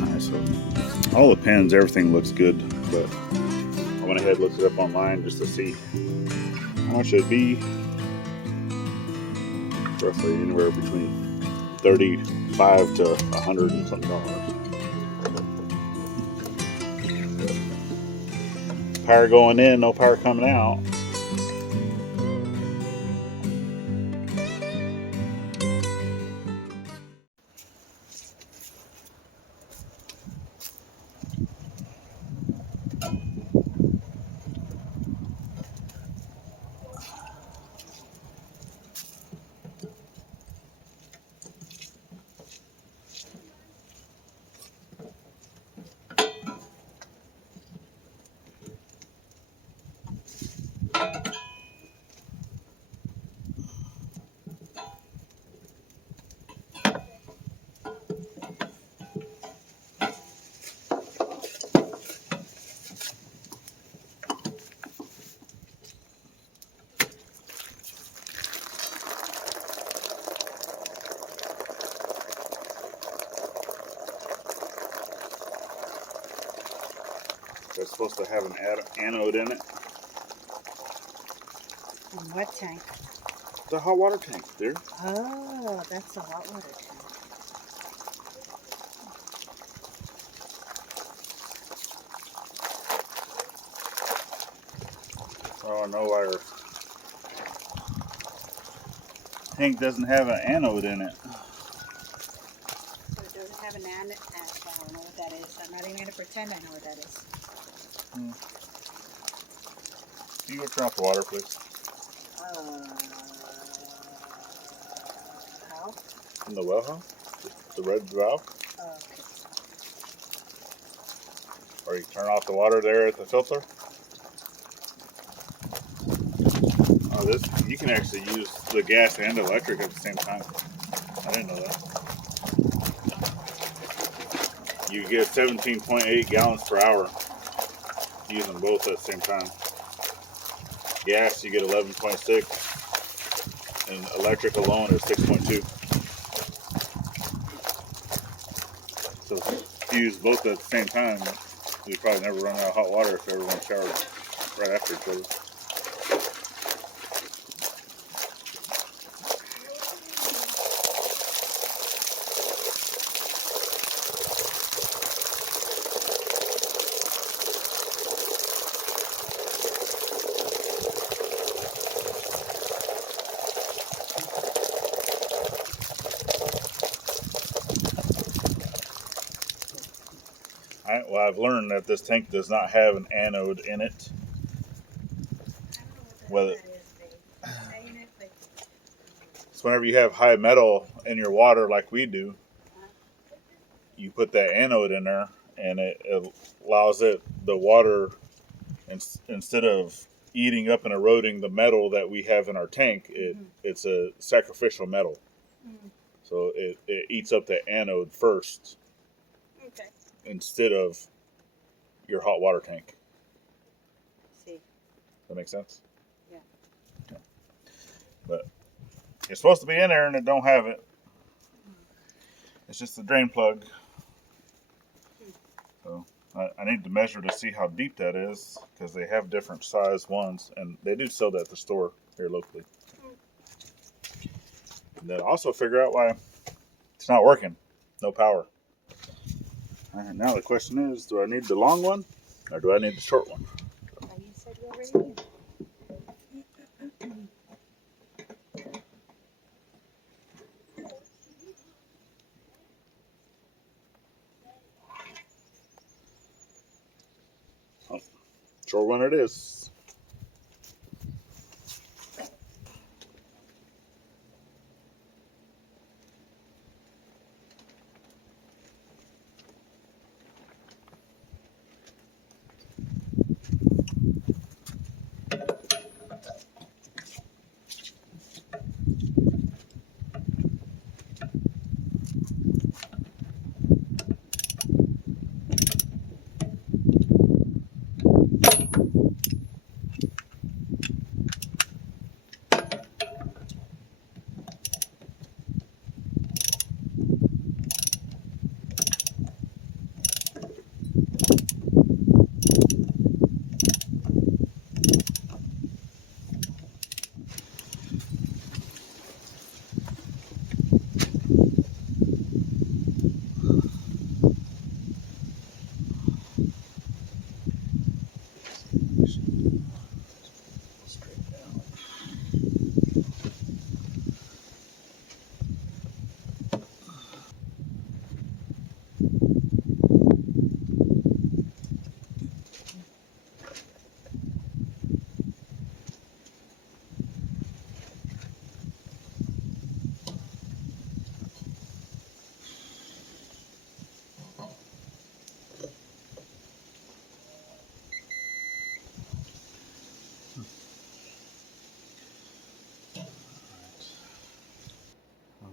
Alright, so all the pins, everything looks good, but I went ahead and looked it up online just to see how much it'd be. Roughly anywhere between $35 to $100 and something dollars. Power going in, no power coming out. It's supposed to have an anode in it. In what tank? The hot water tank, dear. Oh, that's the hot water tank. Oh no, our tank doesn't have an anode in it. So it doesn't have an anode. I don't know what that is. I'm not even going to pretend I know what that is. Can you go turn off the water, please? How? In the well house? The red valve? Okay. Or you turn off the water there at the filter? Oh, this, you can actually use the gas and electric at the same time. I didn't know that. You get 17.8 gallons per hour using both at the same time. Gas, you get 11.6, and electric alone is 6.2. So if you use both at the same time, you probably never run out of hot water if everyone showered right after each other. Well, I've learned that this tank does not have an anode in it. Whether so whenever you have high metal in your water like we do, you put that anode in there, and it allows the water, instead of eating up and eroding the metal that we have in our tank, it's a sacrificial metal. So it eats up the anode first. Okay. Instead of your hot water tank. See. That makes sense? Yeah. But it's supposed to be in there and it don't have it. It's just a drain plug. So I need to measure to see how deep that is, because they have different size ones, and they do sell that at the store here locally. And then also figure out why it's not working. No power. And now the question is, do I need the long one or do I need the short one? You said you already did. Oh, short one it is.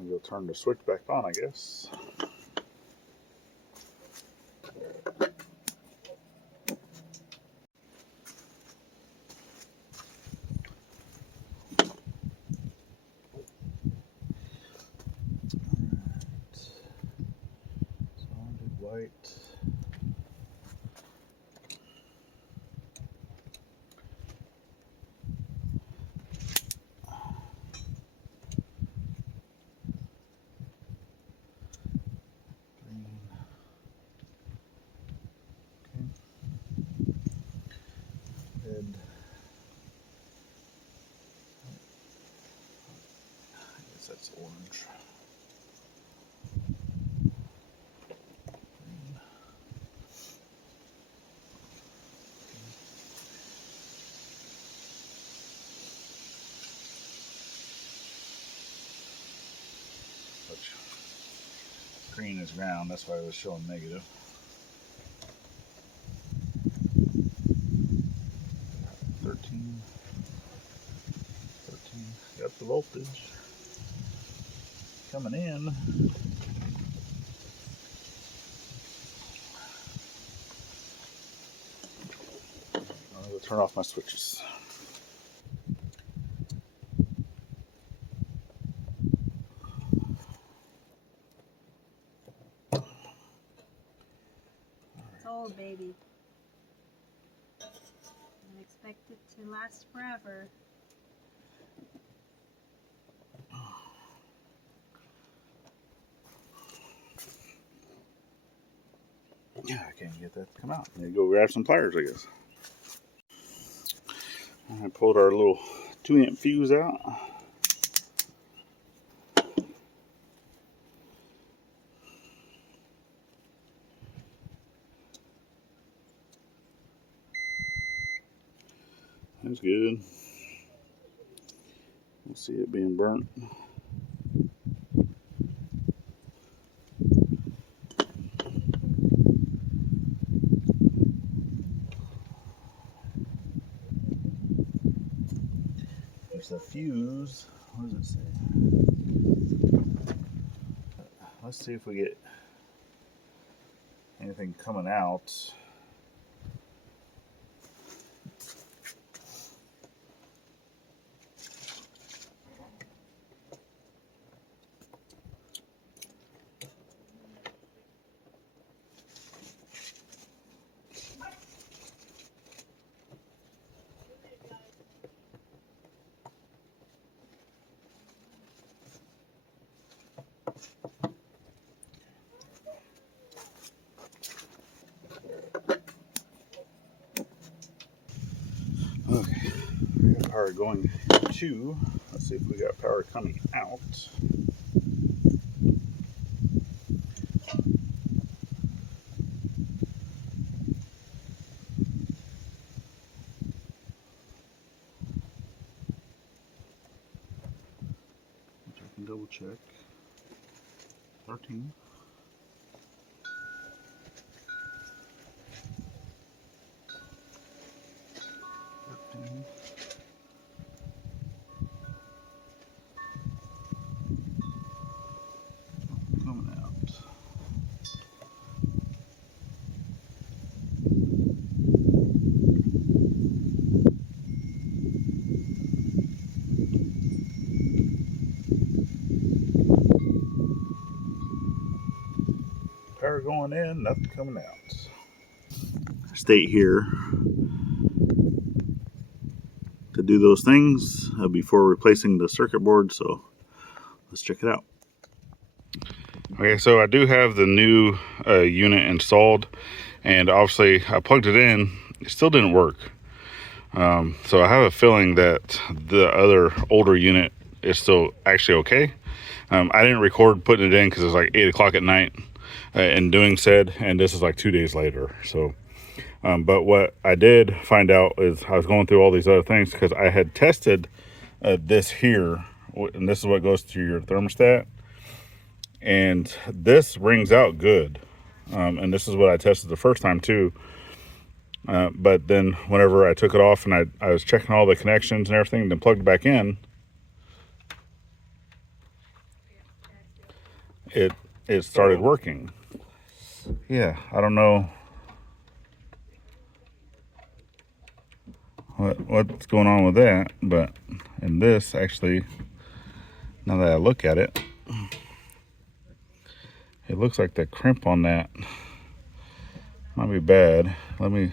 We'll turn the switch back on, I guess. Solid white. Red. I guess that's orange. Green. Which green is ground, that's why it was showing negative. 13. Got the voltage coming in. I'll turn off my switches. It's old, baby. I expect it to last forever. Yeah, I can't get that to come out. Need to go grab some pliers, I guess. I pulled our little 2-amp fuse out. That's good. Let's see it being burnt. There's the fuse. What does it say? Let's see if we get anything coming out. Okay, we got power going to. Let's see if we got power coming out. Which I can double check. 13. 15. Coming out. Power going in, nothing coming out. State here to do those things before replacing the circuit board, so let's check it out. Okay, so I do have the new unit installed, and obviously I plugged it in, it still didn't work. So I have a feeling that the other older unit is still actually okay. I didn't record putting it in because it was like 8 o'clock at night. in doing said, and this is like 2 days later. So but what I did find out is I was going through all these other things because I had tested this here, and this is what goes to your thermostat, and this rings out good. And this is what I tested the first time too. But then whenever I took it off and I was checking all the connections and everything, then plugged it back in, it started working. Yeah, I don't know what's going on with that, but in this, actually, now that I look at it, it looks like the crimp on that might be bad. Let me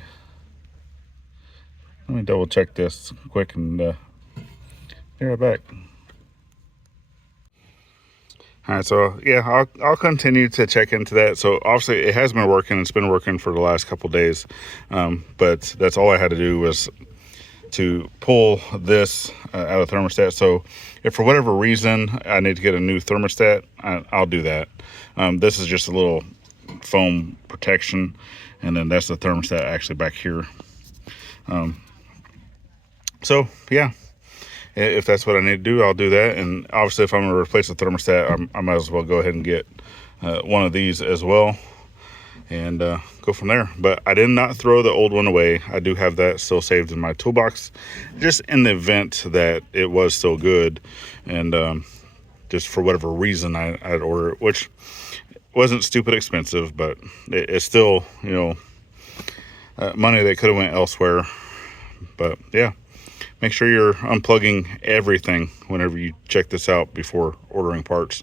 double check this quick and be right back. All right, so yeah, I'll continue to check into that. So obviously it has been working. It's been working for the last couple days, but that's all I had to do was to pull this out of the thermostat. So if for whatever reason I need to get a new thermostat, I'll do that. This is just a little foam protection, and then that's the thermostat actually back here. So yeah, if that's what I need to do, I'll do that. And obviously if I'm going to replace the thermostat, I might as well go ahead and get one of these as well, and go from there. But I did not throw the old one away. I do have that still saved in my toolbox, just in the event that it was still good, and just for whatever reason I'd order it, which wasn't stupid expensive, but it's still, you know, money that could have went elsewhere. But yeah, make sure you're unplugging everything whenever you check this out before ordering parts,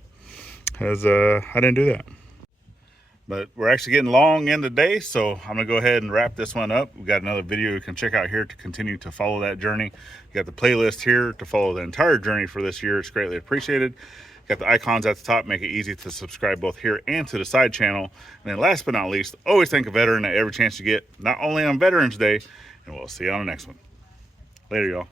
because I didn't do that. But we're actually getting long in the day, so I'm gonna go ahead and wrap this one up. We've got another video you can check out here to continue to follow that journey. You got the playlist here to follow the entire journey for this year. It's greatly appreciated. Got the icons at the top, make it easy to subscribe both here and to the side channel. And then last but not least, always thank a veteran at every chance you get, not only on Veterans Day, and we'll see you on the next one. Later, y'all.